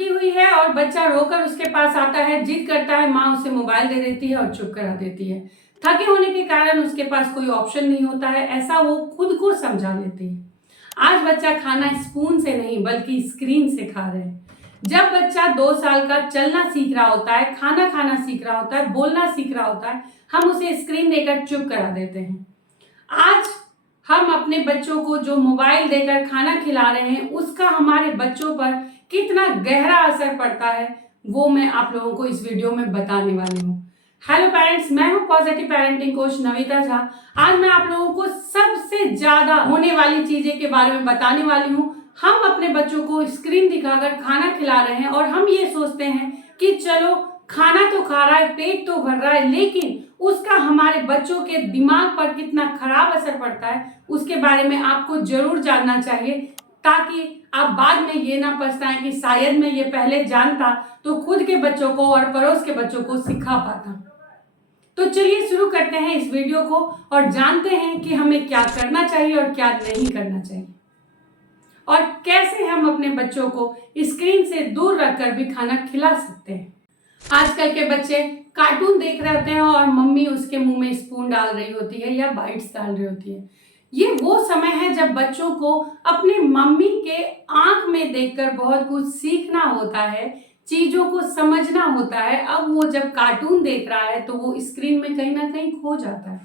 थकी हुई है और बच्चा रोकर उसके पास आता है, जिद करता है, माँ उसे मोबाइल दे देती है और चुप करा देती है। थके होने के कारण उसके पास कोई ऑप्शन नहीं होता है, ऐसा वो खुद को समझा लेती है। आज बच्चा खाना स्पून से नहीं बल्कि स्क्रीन से खा रहे हैं। जब बच्चा 2 साल का चलना सीख रहा होता है, खाना खाना सीख रहा होता है, बोलना सीख रहा होता है, हम उसे स्क्रीन देकर चुप करा देते हैं। आज हम अपने बच्चों को जो मोबाइल देकर खाना खिला रहे हैं, उसका हमारे बच्चों पर कितना गहरा असर पड़ता है, वो मैं आप लोगों को इस वीडियो में बताने वाली हूँ। हेलो पेरेंट्स, मैं हूँ positive parenting coach Navita Jha. आज मैं आप लोगों को सबसे ज्यादा होने वाली चीजें के बारे में बताने वाली हूँ। हम अपने बच्चों को स्क्रीन दिखाकर खाना खिला रहे हैं और हम ये सोचते हैं कि चलो खाना तो खा रहा है, पेट तो भर रहा है, लेकिन उसका हमारे बच्चों के दिमाग पर कितना खराब असर पड़ता है उसके बारे में आपको जरूर जानना चाहिए, ताकि आप बाद में ये ना पछताएं कि शायद मैं ये पहले जानता तो खुद के बच्चों को और पड़ोस के बच्चों को सिखा पाता। तो चलिए शुरू करते हैं इस वीडियो को और जानते हैं कि हमें क्या करना चाहिए और क्या नहीं करना चाहिए, और कैसे हम अपने बच्चों को स्क्रीन से दूर रखकर भी खाना खिला सकते हैं। आजकल के बच्चे कार्टून देख रहे होते हैं और मम्मी उसके मुंह में स्पून डाल रही होती है या बाइट्स डाल रही होती है। ये वो समय है जब बच्चों को अपने मम्मी के आंख में देखकर बहुत कुछ सीखना होता है, चीजों को समझना होता है। अब वो जब कार्टून देख रहा है तो वो स्क्रीन में कहीं ना कहीं खो जाता है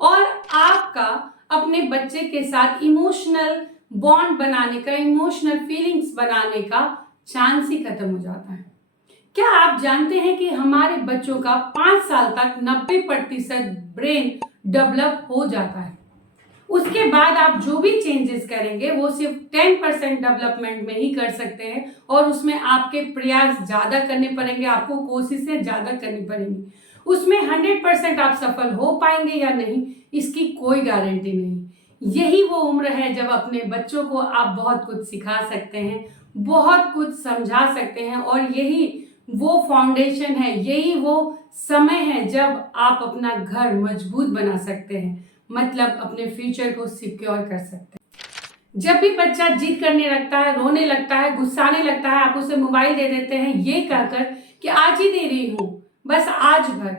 और आपका अपने बच्चे के साथ इमोशनल बॉन्ड बनाने का, इमोशनल फीलिंग्स बनाने का चांस ही खत्म हो जाता है। क्या आप जानते हैं कि हमारे बच्चों का 5 साल तक 90% ब्रेन डेवलप हो जाता है। उसके बाद आप जो भी चेंजेस करेंगे वो सिर्फ 10% डेवलपमेंट में ही कर सकते हैं और उसमें आपके प्रयास ज्यादा करने पड़ेंगे, आपको कोशिशें ज्यादा करनी पड़ेंगी। उसमें 100% आप सफल हो पाएंगे या नहीं, इसकी कोई गारंटी नहीं। यही वो उम्र है जब अपने बच्चों को आप बहुत कुछ सिखा सकते हैं, बहुत कुछ समझा सकते हैं, और यही वो फाउंडेशन है, यही वो समय है जब आप अपना घर मजबूत बना सकते हैं, मतलब अपने फ्यूचर को सिक्योर कर सकते हैं। जब भी बच्चा जिद करने लगता है, रोने लगता है, गुस्साने लगता है, आप उसे मोबाइल दे देते हैं ये कहकर कि आज ही दे रही हूँ, बस आज भर,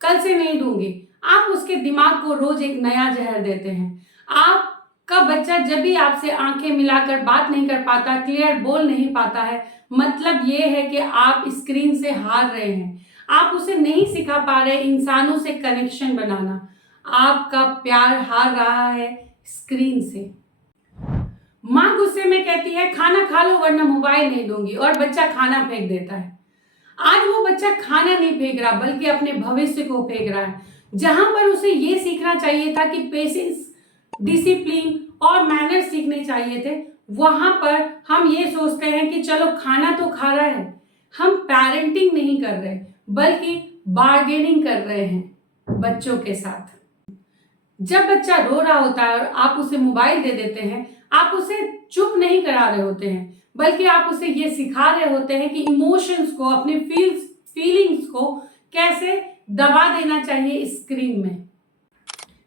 कल से नहीं दूंगी। आप उसके दिमाग को रोज एक नया जहर देते हैं। आपका बच्चा जब भी आपसे आंखें मिलाकर बात नहीं कर पाता, क्लियर बोल नहीं पाता है, मतलब ये है कि आप स्क्रीन से हार रहे हैं। आप उसे नहीं सिखा पा रहे इंसानों से कनेक्शन बनाना। आपका प्यार हार रहा है स्क्रीन से। माँ गुस्से में कहती है खाना खा लो वरना मोबाइल नहीं दूंगी, और बच्चा खाना फेंक देता है। आज वो बच्चा खाना नहीं फेंक रहा बल्कि अपने भविष्य को फेंक रहा है। जहां पर उसे ये सीखना चाहिए था कि पेशेंस, डिसिप्लिन और मैनर सीखने चाहिए थे, वहां पर हम ये सोचते हैं कि चलो खाना तो खा रहा है। हम पेरेंटिंग नहीं कर रहे बल्कि बार्गेनिंग कर रहे हैं बच्चों के साथ। जब बच्चा रो रहा होता है और आप उसे मोबाइल दे देते हैं, आप उसे चुप नहीं करा रहे होते हैं बल्कि आप उसे ये सिखा रहे होते हैं कि इमोशंस को, अपने फीलिंग्स को कैसे दबा देना चाहिए स्क्रीन में।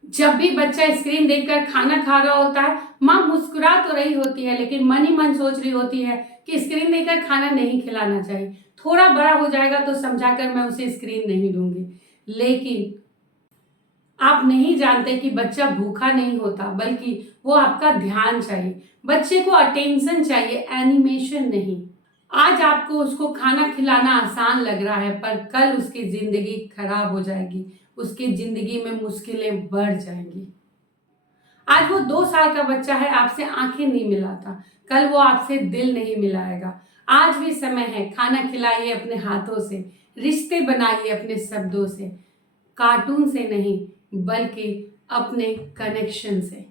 जब भी बच्चा स्क्रीन देखकर खाना खा रहा होता है, माँ मुस्कुरा तो रही होती है लेकिन मन ही मन सोच रही होती है कि स्क्रीन देखकर खाना नहीं खिलाना चाहिए, थोड़ा बड़ा हो जाएगा तो समझाकर मैं उसे स्क्रीन नहीं दूंगी। लेकिन आप नहीं जानते कि बच्चा भूखा नहीं होता बल्कि वो आपका ध्यान चाहिए, बच्चे को अटेंशन चाहिए, एनिमेशन नहीं। आज आपको उसको खाना खिलाना आसान लग रहा है पर कल उसकी जिंदगी खराब हो जाएगी, उसकी जिंदगी में मुश्किलें बढ़ जाएंगी। आज वो 2 साल का बच्चा है, आपसे आंखें नहीं मिलाता, कल वो आपसे दिल नहीं मिलाएगा। आज भी समय है, खाना खिलाइए अपने हाथों से, रिश्ते बनाइए अपने शब्दों से, कार्टून से नहीं बल्कि अपने कनेक्शन से।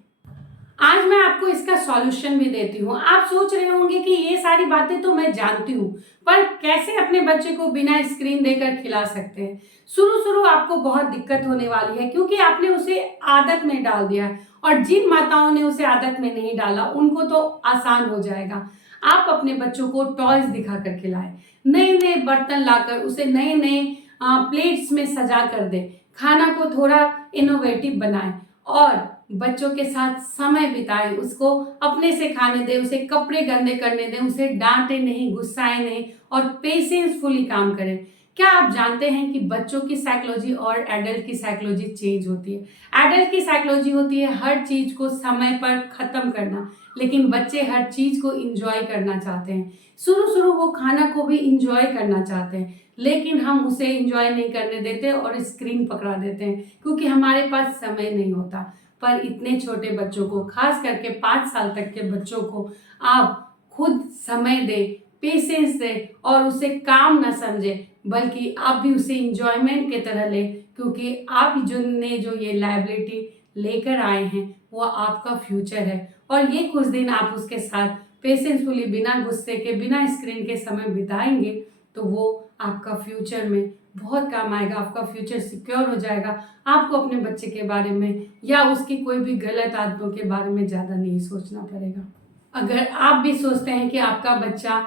आज मैं आपको इसका सॉल्यूशन भी देती हूँ। आप सोच रहे होंगे कि ये सारी बातें तो मैं जानती हूँ, पर कैसे अपने बच्चे को बिना स्क्रीन देकर खिला सकते हैं। शुरू आपको बहुत दिक्कत होने वाली है क्योंकि आपने उसे आदत में डाल दिया है, और जिन माताओं ने उसे आदत में नहीं डाला उनको तो आसान हो जाएगा। आप अपने बच्चों को टॉयज दिखाकर खिलाएं, नए नए बर्तन लाकर उसे नए नए प्लेट्स में सजा कर दें, खाना को थोड़ा इनोवेटिव बनाएं और बच्चों के साथ समय बिताएं, उसको अपने से खाने दें, उसे कपड़े गंदे करने दें, उसे डांटे नहीं, गुस्साए नहीं और पेशेंसफुली काम करें। क्या आप जानते हैं कि बच्चों की साइकोलॉजी और एडल्ट की साइकोलॉजी चेंज होती है। एडल्ट की साइकोलॉजी होती है हर चीज को समय पर खत्म करना, लेकिन बच्चे हर चीज को इंजॉय करना चाहते हैं। शुरू शुरू वो खाना को भी इंजॉय करना चाहते हैं, लेकिन हम उसे इंजॉय नहीं करने देते और स्क्रीन पकड़ा देते हैं क्योंकि हमारे पास समय नहीं होता। पर इतने छोटे बच्चों को, खास करके 5 साल तक के बच्चों को आप खुद समय दें, पेशेंस दें और उसे काम न समझें, बल्कि आप भी उसे इंजॉयमेंट की तरह लें, क्योंकि आप जो ये लायबिलिटी लेकर आए हैं वो आपका फ्यूचर है। और ये कुछ दिन आप उसके साथ पेशेंसफुली, बिना गुस्से के, बिना स्क्रीन के समय बिताएंगे तो वो आपका फ्यूचर में बहुत काम आएगा। आपका फ्यूचर सिक्योर हो जाएगा। आपको अपने बच्चे के बारे में या उसकी कोई भी गलत आदतों के बारे में ज़्यादा नहीं सोचना पड़ेगा। अगर आप भी सोचते हैं कि आपका बच्चा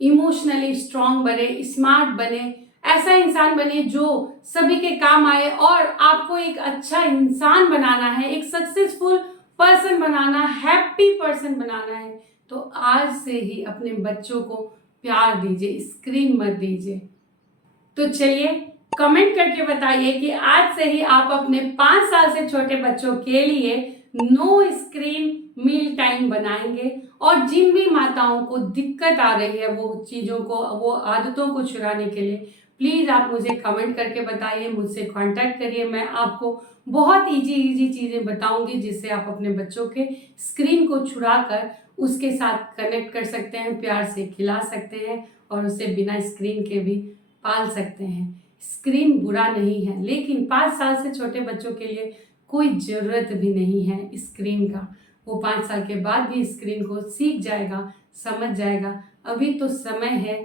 इमोशनली स्ट्रांग बने, स्मार्ट बने, ऐसा इंसान बने जो सभी के काम आए और आपको एक अच्छा इंसान बनाना है, एक सक्सेसफुल पर्सन बनाना, हैप्पी पर्सन बनाना है, तो आज से ही अपने बच्चों को प्यार दीजिए, स्क्रीन मत दीजिए। तो चलिए कमेंट करके बताइए कि आज से ही आप अपने 5 साल से छोटे बच्चों के लिए नो स्क्रीन मील टाइम बनाएंगे। और जिन भी माताओं को दिक्कत आ रही है वो चीज़ों को, वो आदतों को छुड़ाने के लिए, प्लीज़ आप मुझे कमेंट करके बताइए, मुझसे कांटेक्ट करिए। मैं आपको बहुत इजी चीज़ें बताऊंगी जिससे आप अपने बच्चों के स्क्रीन को छुड़ाकर उसके साथ कनेक्ट कर सकते हैं, प्यार से खिला सकते हैं और उसे बिना स्क्रीन के भी पाल सकते हैं। स्क्रीन बुरा नहीं है, लेकिन 5 साल से छोटे बच्चों के लिए कोई ज़रूरत भी नहीं है स्क्रीन का। वो 5 साल के बाद भी स्क्रीन को सीख जाएगा, समझ जाएगा। अभी तो समय है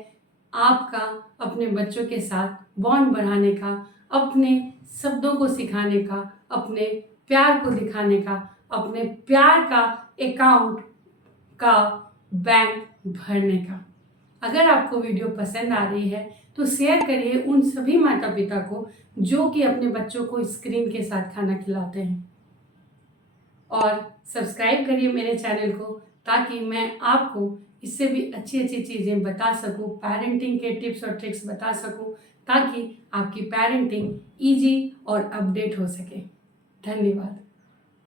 आपका अपने बच्चों के साथ बॉन्ड बढ़ाने का, अपने शब्दों को सिखाने का, अपने प्यार को दिखाने का, अपने प्यार का अकाउंट का बैंक भरने का। अगर आपको वीडियो पसंद आ रही है तो शेयर करिए उन सभी माता पिता को जो कि अपने बच्चों को स्क्रीन के साथ खाना खिलाते हैं, और सब्सक्राइब करिए मेरे चैनल को ताकि मैं आपको इससे भी अच्छी चीज़ें बता सकूं, पेरेंटिंग के टिप्स और ट्रिक्स बता सकूं, ताकि आपकी पेरेंटिंग इजी और अपडेट हो सके। धन्यवाद।